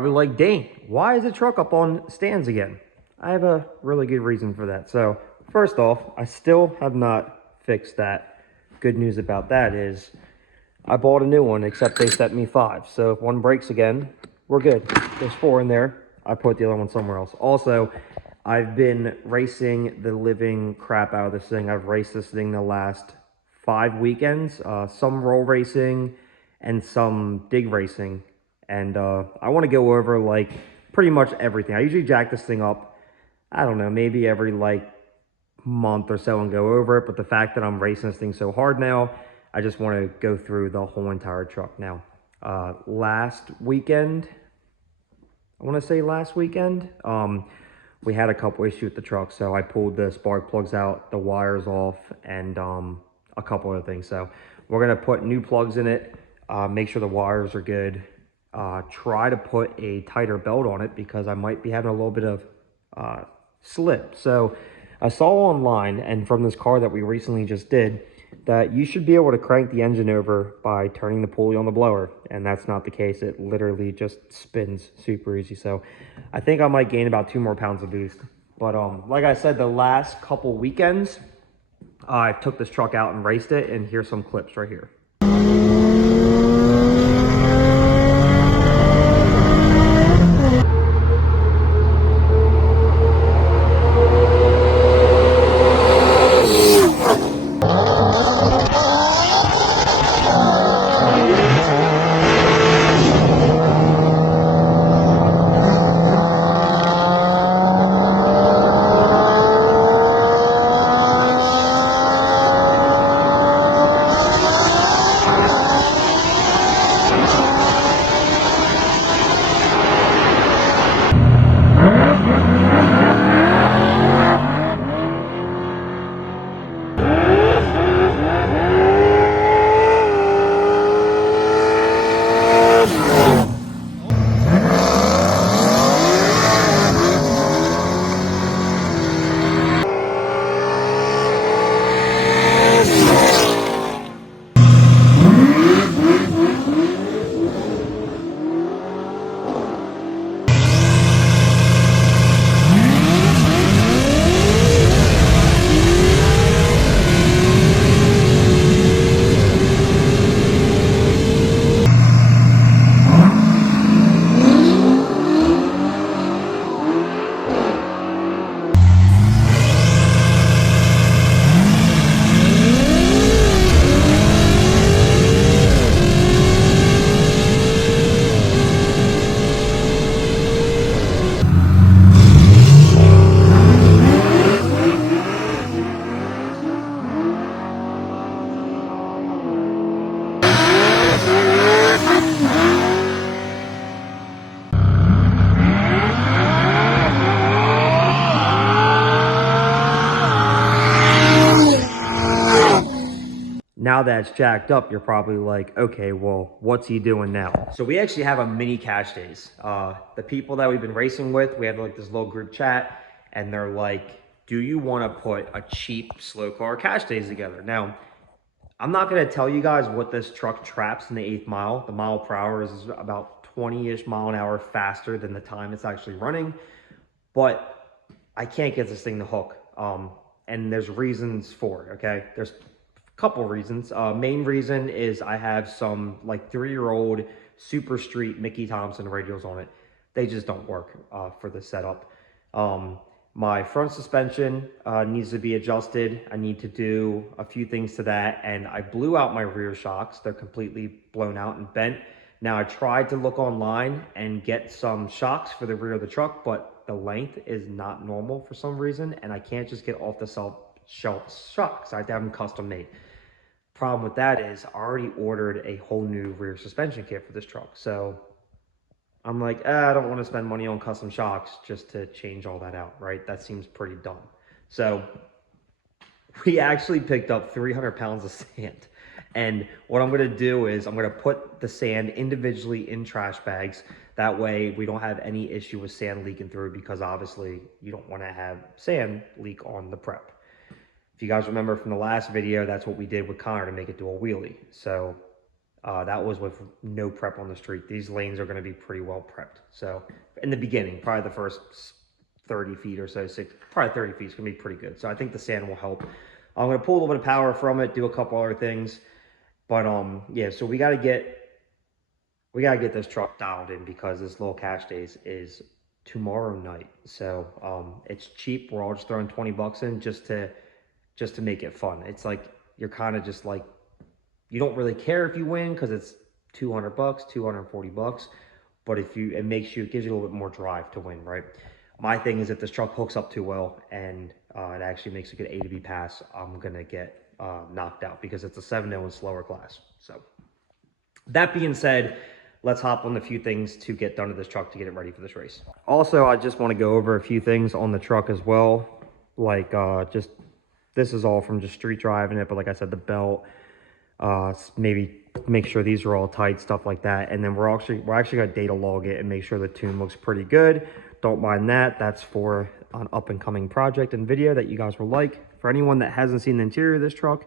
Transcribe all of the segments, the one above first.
probably like, Dane, why is the truck up on stands again? I have a really good reason for that. So first off, I still have not fixed that. Good news about that is I bought a new one, except they sent me 5. So if one breaks again, we're good. There's 4 in there. I put the other one somewhere else. Also, I've been racing the living crap out of this thing. I've raced this thing the last 5 weekends, some roll racing and some dig racing. And I want to go over like pretty much everything. I usually jack this thing up, I don't know, maybe every like month or so and go over it. But the fact that I'm racing this thing so hard now, I just want to go through the whole entire truck now. Last weekend, I want to say last weekend, we had a couple issues with the truck. So I pulled the spark plugs out, the wires off, and a couple other things. So we're going to put new plugs in it, make sure the wires are good, try to put a tighter belt on it because I might be having a little bit of slip. So I saw online and from this car that we recently just did that you should be able to crank the engine over by turning the pulley on the blower, and that's not the case. It literally just spins super easy. So I think I might gain about 2 more pounds of boost. But like I said, the last couple weekends I took this truck out and raced it, and here's some clips right here. Now that it's jacked up, you're probably like, okay, well, what's he doing now? So we actually have a mini cash days. The people that we've been racing with, we have like this little group chat, and they're like, do you want to put a cheap slow car cash days together? Now, I'm not going to tell you guys what this truck traps in the 8th mile. The mile per hour is about 20-ish mile an hour faster than the time it's actually running, but I can't get this thing to hook. And there's reasons for it, okay? There's couple reasons. Main reason is I have some like 3-year-old Super Street Mickey Thompson radials on it. They just don't work for the setup. My front suspension needs to be adjusted. I need to do a few things to that, and I blew out my rear shocks. They're completely blown out and bent. Now I tried to look online and get some shocks for the rear of the truck, but the length is not normal for some reason, and I can't just get off the shelf shocks. I have to have them custom made. Problem with that is I already ordered a whole new rear suspension kit for this truck. So I'm like, I don't want to spend money on custom shocks just to change all that out, right? That seems pretty dumb. So we actually picked up 300 pounds of sand. And what I'm going to do is I'm going to put the sand individually in trash bags. That way we don't have any issue with sand leaking through, because obviously you don't want to have sand leak on the prep. If you guys remember from the last video, that's what we did with Connor to make it do a wheelie. So That was with no prep on the street. These lanes are going to be pretty well prepped. So in the beginning, probably the first 30 feet or so, probably 30 feet is going to be pretty good. So I think the sand will help. I'm going to pull a little bit of power from it, do a couple other things. But yeah, so we got to get this truck dialed in because this little cash days is tomorrow night. So it's cheap. We're all just throwing 20 bucks in just to make it fun. It's like you're kind of just like, you don't really care if you win because it's 200 bucks, 240 bucks. But if you, it gives you a little bit more drive to win, right? My thing is if this truck hooks up too well and it actually makes a good A to B pass, I'm going to get knocked out because it's a 7.0 and slower class. So that being said, let's hop on a few things to get done to this truck to get it ready for this race. Also, I just want to go over a few things on the truck as well. Like just, this is all from just street driving it, but like I said, the belt, maybe make sure these are all tight, stuff like that. And then we're actually gonna data log it and make sure the tune looks pretty good. Don't mind that. That's for an up and coming project and video that you guys will like. For anyone that hasn't seen the interior of this truck,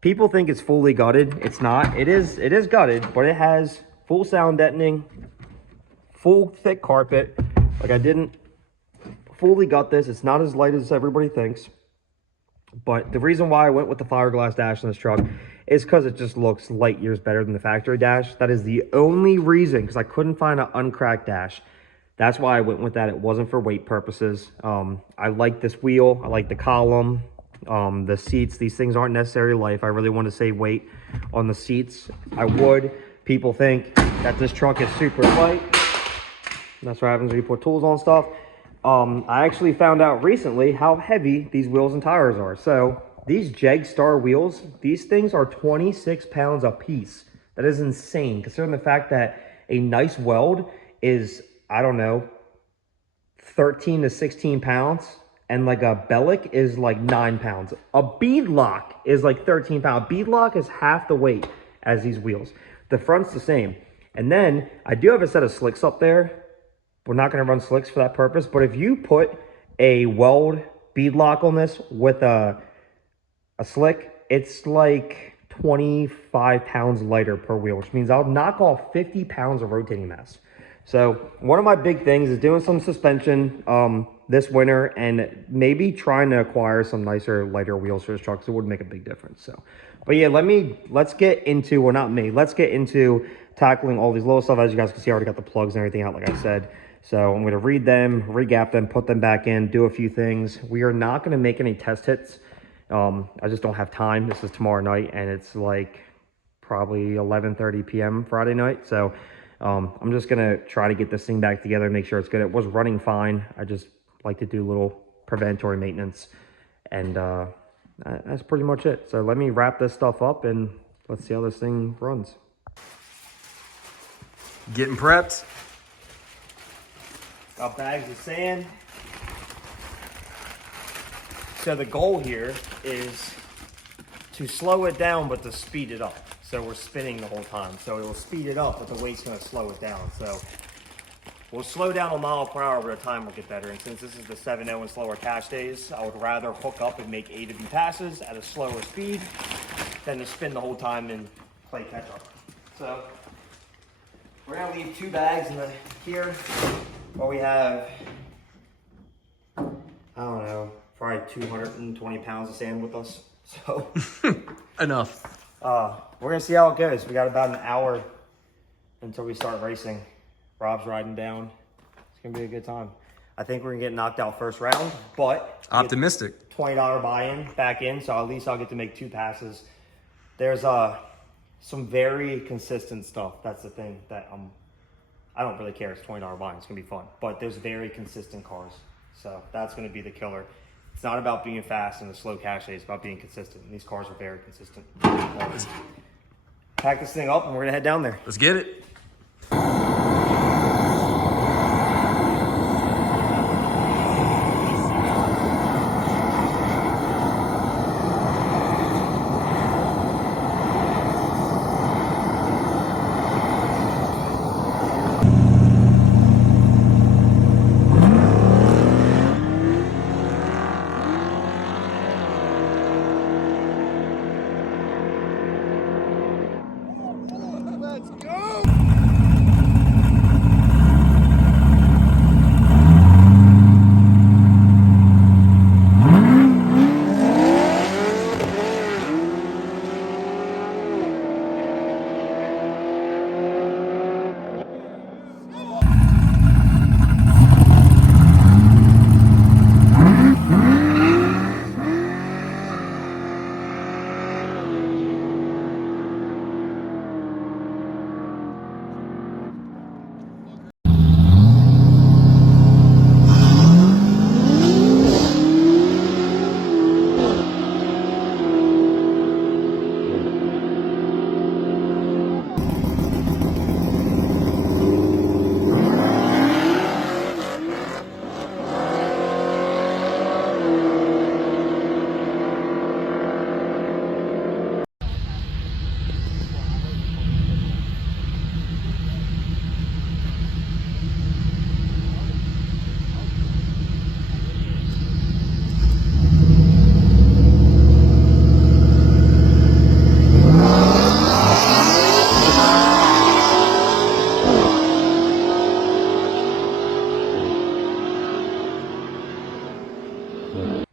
people think it's fully gutted. It's not. It is gutted, but it has full sound deadening, full thick carpet. Like, I didn't fully gut this. It's not as light as everybody thinks. But the reason why I went with the fiberglass dash in this truck is because it just looks light years better than the factory dash. That is the only reason, because I couldn't find an uncracked dash. That's why I went with that. It wasn't for weight purposes. I like this wheel. I like the column. The seats, these things aren't necessary life. I really want to save weight on the seats. I would. People think that this truck is super light. That's what happens when you put tools on stuff. I actually found out recently how heavy these wheels and tires are. So these Jeg Star wheels, these things are 26 pounds a piece. That is insane, considering the fact that a nice weld is, I don't know, 13 to 16 pounds. And like a Bellic is like 9 pounds. A bead lock is like 13 pounds. Bead lock is half the weight as these wheels. The front's the same. And then I do have a set of slicks up there. We're not going to run slicks for that purpose, but if you put a weld bead lock on this with a slick, it's like 25 pounds lighter per wheel, which means I'll knock off 50 pounds of rotating mass. So one of my big things is doing some suspension this winter and maybe trying to acquire some nicer, lighter wheels for this truck, because it would make a big difference. So, but yeah, let's get into, well, not me, let's get into tackling all these little stuff. As you guys can see, I already got the plugs and everything out, like I said. So I'm going to read them, regap them, put them back in, do a few things. We are not going to make any test hits. I just don't have time. This is tomorrow night, and it's like probably 11:30 p.m. Friday night. So I'm just going to try to get this thing back together and make sure it's good. It was running fine. I just like to do a little preventatory maintenance, and that's pretty much it. So let me wrap this stuff up, and let's see how this thing runs. Getting prepped. Got bags of sand. So the goal here is to slow it down, but to speed it up. So we're spinning the whole time. So it will speed it up, but the weight's gonna slow it down. So we'll slow down a mile per hour, but the time will get better. And since this is the 7.0 and slower cash days, I would rather hook up and make A to B passes at a slower speed than to spin the whole time and play catch up. So we're gonna leave 2 bags in here. Well, we have, I don't know, probably 220 pounds of sand with us. So Enough. We're gonna see how it goes. We got about an hour until we start racing. Rob's riding down. It's gonna be a good time. I think we're gonna get knocked out first round, but Optimistic. $20 buy-in back in, so at least I'll get to make 2 passes. There's some very consistent stuff. That's the thing that I don't really care. It's $20 buy-in. It's gonna be fun, but there's very consistent cars, so that's gonna be the killer. It's not about being fast in the slow cash day. It's about being consistent. And these cars are very consistent. Pack this thing up, and we're gonna head down there. Let's get it.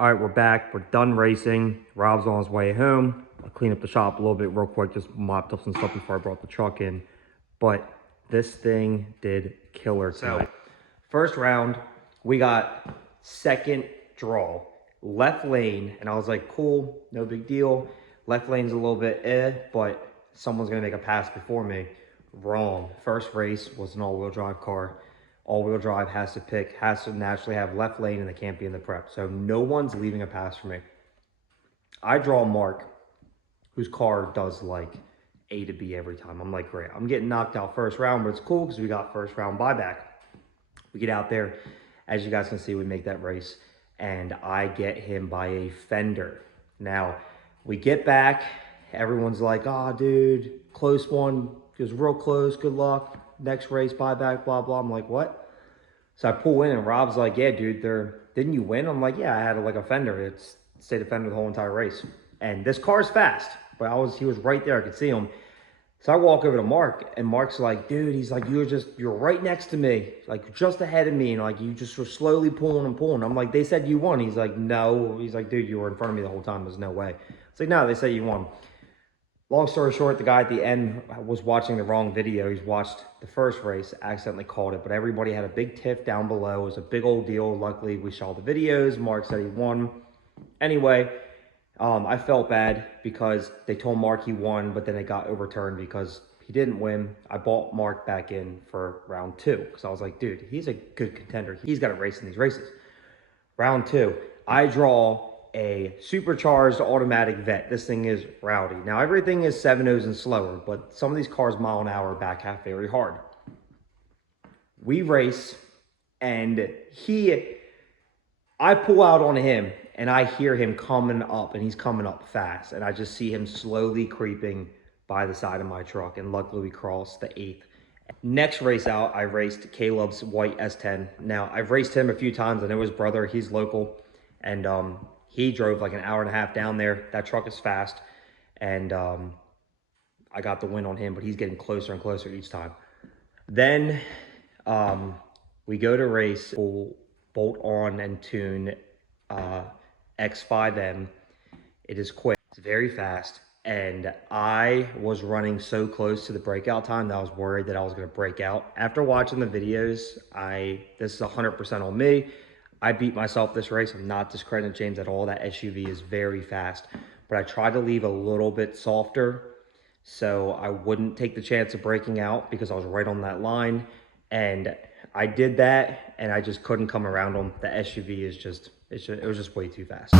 All right, we're back. We're done racing. Rob's on his way home. I cleaned up the shop a little bit real quick, just mopped up some stuff before I brought the truck in. But this thing did killer tonight. So, first round, we got second draw, left lane, and I was like, cool, no big deal. Left lane's a little bit but someone's gonna make a pass before me. Wrong. First race was an all-wheel drive car. All-wheel drive has to naturally have left lane, and they can't be in the prep. So no one's leaving a pass for me. I draw Mark, whose car does like A to B every time. I'm like, great. I'm getting knocked out first round, but it's cool because we got first round buyback. We get out there. As you guys can see, we make that race, and I get him by a fender. Now, we get back. Everyone's like, oh, dude, close one. It was real close. Good luck. Next race, buyback, blah, blah. I'm like, what? So I pull in, and Rob's like, yeah, dude, didn't you win? I'm like, yeah, I had like a fender. It's stayed a fender the whole entire race. And this car's fast, but he was right there. I could see him. So I walk over to Mark, and Mark's like, dude, he's like, you're right next to me, like just ahead of me, and like you just were slowly pulling and pulling. I'm like, they said you won. He's like, no. He's like, dude, you were in front of me the whole time. There's no way. It's like, no, they said you won. Long story short, the guy at the end was watching the wrong video. He's watched the first race, accidentally called it, but everybody had a big tiff down below. It was a big old deal. Luckily, we saw the videos. Mark said he won. Anyway, I felt bad because they told Mark he won, but then it got overturned because he didn't win. I bought Mark back in for round 2 because I was like, dude, he's a good contender. He's got to race in these races. Round 2, I draw a supercharged automatic vet. This thing is rowdy. Now, everything is 7.0s and slower, but some of these cars mile an hour back half very hard. We race, and I pull out on him, and I hear him coming up, and he's coming up fast, and I just see him slowly creeping by the side of my truck, and luckily we crossed the 8th. Next race out, I raced Caleb's white S10. Now, I've raced him a few times. I know his brother, he's local, and he drove like an hour and a half down there. That truck is fast, and I got the win on him, but he's getting closer and closer each time. Then we go to race, full bolt on and tune X5M. It is quick, it's very fast, and I was running so close to the breakout time that I was worried that I was going to break out. After watching the videos, this is 100% on me. I beat myself this race. I'm not discrediting James at all. That SUV is very fast, but I tried to leave a little bit softer so I wouldn't take the chance of breaking out because I was right on that line, and I did that, and I just couldn't come around them. The SUV is it was just way too fast.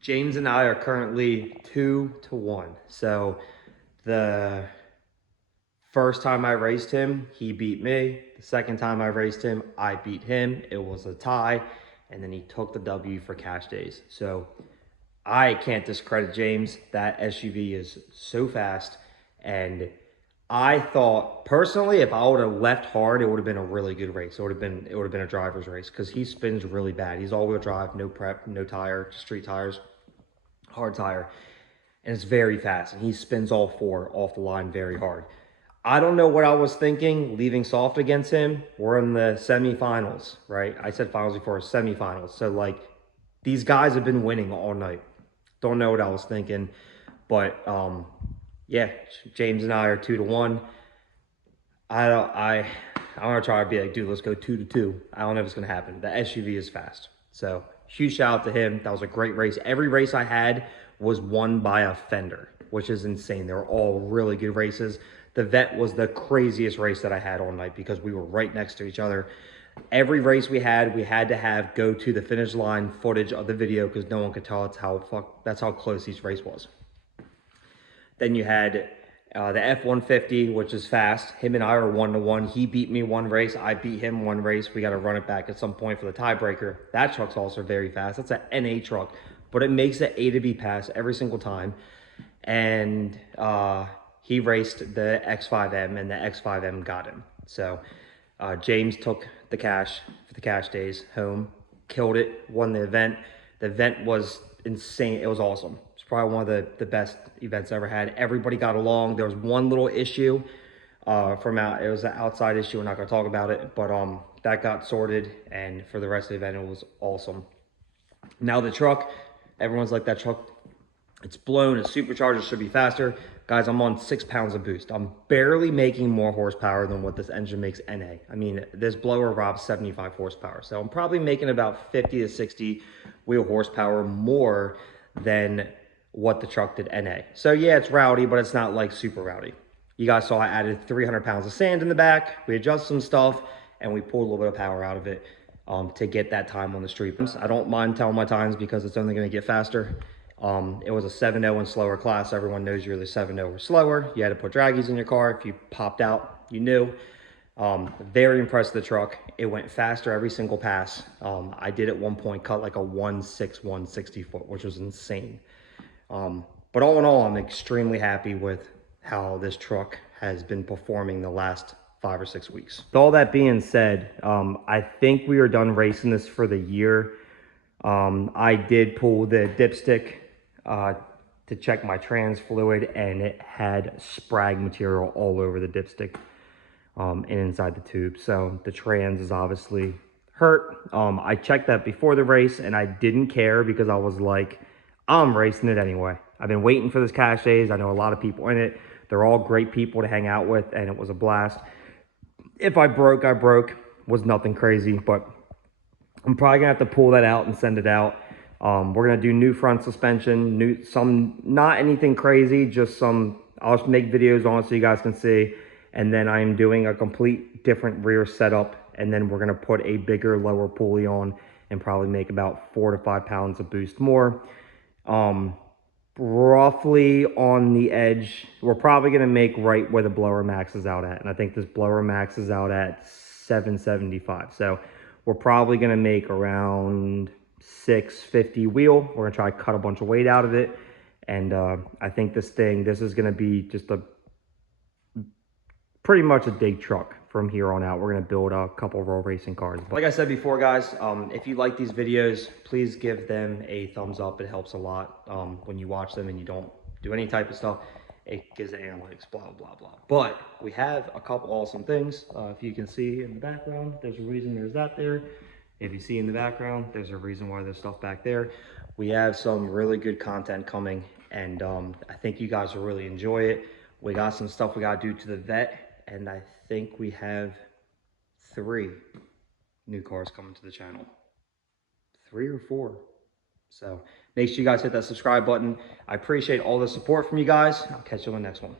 James and I are currently 2-1. So the first time I raced him, he beat me. The second time I raced him, I beat him. It was a tie, and then he took the W for cash days. So I can't discredit James. That SUV is so fast, and I thought personally, if I would have left hard, it would have been a really good race. It would have been a driver's race because he spins really bad. He's all-wheel drive, no prep, no tire, street tires, hard tire, and it's very fast. And he spins all 4 off the line very hard. I don't know what I was thinking leaving soft against him. We're in the semifinals, right? I said finals before, semifinals. So like these guys have been winning all night. Don't know what I was thinking, but yeah, James and I are 2-1. I'm gonna try to be like, dude, let's go 2-2. I don't know if it's gonna happen. The SUV is fast. So huge shout out to him. That was a great race. Every race I had was won by a fender, which is insane. They were all really good races. The vet was the craziest race that I had all night because we were right next to each other. Every race we had to have go to the finish line footage of the video because no one could tell that's how close each race was. Then you had the F-150, which is fast. Him and I are 1-1. He beat me one race. I beat him one race. We got to run it back at some point for the tiebreaker. That truck's also very fast. That's an NA truck, but it makes an A to B pass every single time. And he raced the X5M, and the X5M got him. So James took the cash for the cash days home, killed it, won the event. The event was insane. It was awesome. It's probably one of the best events I ever had. Everybody got along. There was one little issue it was an outside issue. We're not going to talk about it, but that got sorted, and for the rest of the event, it was awesome. Now the truck, everyone's like, that truck, it's blown, it's supercharged, it should be faster. Guys, I'm on 6 pounds of boost. I'm barely making more horsepower than what this engine makes NA. I mean, this blower robs 75 horsepower. So I'm probably making about 50 to 60 wheel horsepower more than what the truck did NA. So yeah, it's rowdy, but it's not like super rowdy. You guys saw I added 300 pounds of sand in the back. We adjusted some stuff, and we pulled a little bit of power out of it to get that time on the street. I don't mind telling my times because it's only going to get faster. It was a 7.0 and slower class. Everyone knows you're the 7.0 or slower. You had to put draggies in your car. If you popped out, you knew. Very impressed with the truck. It went faster every single pass. I did at one point cut like a 161 60 foot, which was insane. But all in all, I'm extremely happy with how this truck has been performing the last 5 or 6 weeks. With all that being said, I think we are done racing this for the year. I did pull the dipstick to check my trans fluid, and it had sprag material all over the dipstick and inside the tube. So the trans is obviously hurt. I checked that before the race, and I didn't care because I was like, I'm racing it anyway. I've been waiting for this cash days. I know a lot of people in it. They're all great people to hang out with, and it was a blast. If I broke, I broke. Was nothing crazy, but I'm probably gonna have to pull that out and send it out. We're gonna do new front suspension, not anything crazy, just some, I'll just make videos on it so you guys can see. And then I'm doing a complete different rear setup, and then we're gonna put a bigger, lower pulley on and probably make about 4 to 5 pounds of boost more. Roughly on the edge, we're probably gonna make right where the blower max is out at. And I think this blower max is out at 775. So we're probably gonna make around 650 wheel. We're gonna try to cut a bunch of weight out of it. And I think this is gonna be just pretty much a big truck from here on out. We're gonna build a couple of road racing cars. But like I said before, guys, if you like these videos, please give them a thumbs up. It helps a lot when you watch them and you don't do any type of stuff. It gives the analytics, blah, blah, blah. But we have a couple awesome things. If you can see in the background, there's a reason there's that there. If you see in the background, there's a reason why there's stuff back there. We have some really good content coming, and I think you guys will really enjoy it. We got some stuff we got to do to the vet, and I think we have 3 new cars coming to the channel. 3 or 4. So make sure you guys hit that subscribe button. I appreciate all the support from you guys. I'll catch you on the next one.